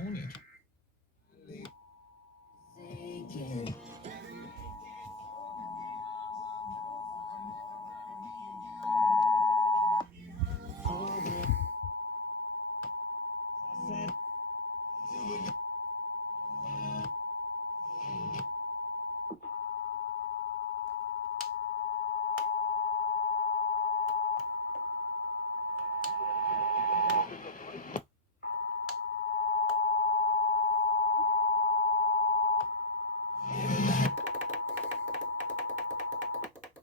Own it.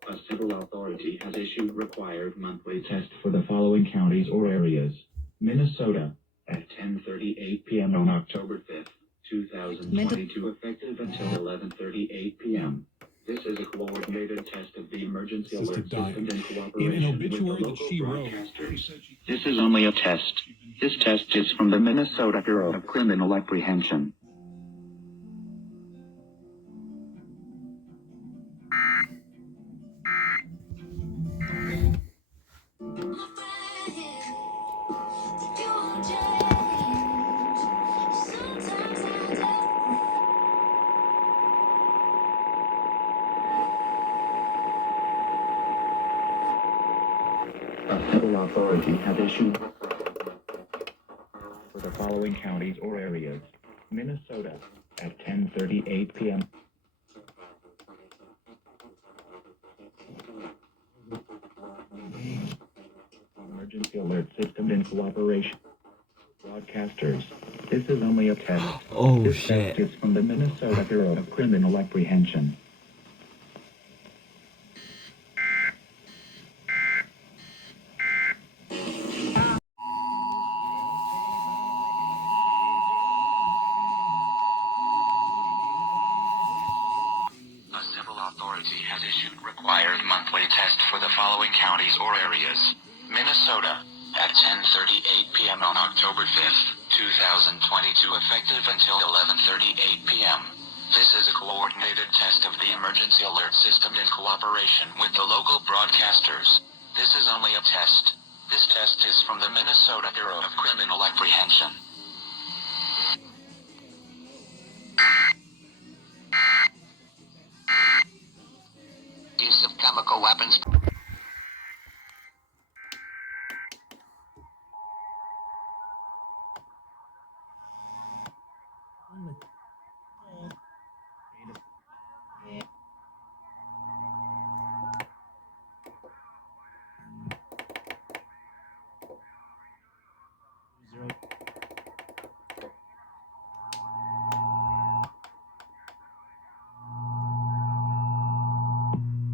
A civil authority has issued required monthly test for the following counties or areas. Minnesota, at 10:38 p.m. on October 5th, 2022, effective until 11:38 p.m. This is a coordinated test of the emergency alert system in cooperation with the local broadcasters. This is only a test. This test is from the Minnesota Bureau of Criminal Apprehension. A federal authority has issued for the following counties or areas. Minnesota, at 10:38 p.m. Emergency alert system in cooperation. Broadcasters. This is only a test. Oh, this shit. Test is from the Minnesota Bureau of Criminal Apprehension. A civil authority has issued required monthly test for the following counties or areas. Minnesota, at 10:38 p.m. on October 5th, 2022, effective until 11:38 p.m. This is a coordinated test of the emergency alert system in cooperation with the local broadcasters. This is only a test. This test is from the Minnesota Bureau of Criminal Apprehension. Use of chemical weapons.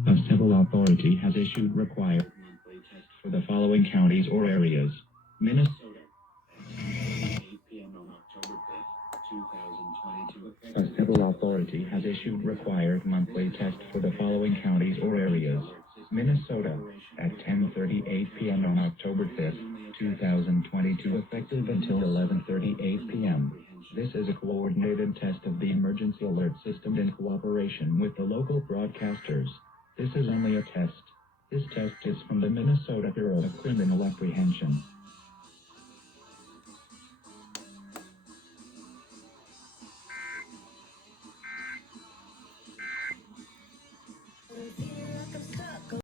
A civil authority has issued required monthly test for the following counties or areas. Minnesota, at 8 p.m. on October 5th, 2022. A civil authority has issued required monthly test for the following counties or areas. Minnesota, at 10:38 p.m. on October 5th, 2022, effective until 11:38 p.m. This is a coordinated test of the emergency alert system in cooperation with the local broadcasters. This is only a test. This test is from the Minnesota Bureau of Criminal Apprehension.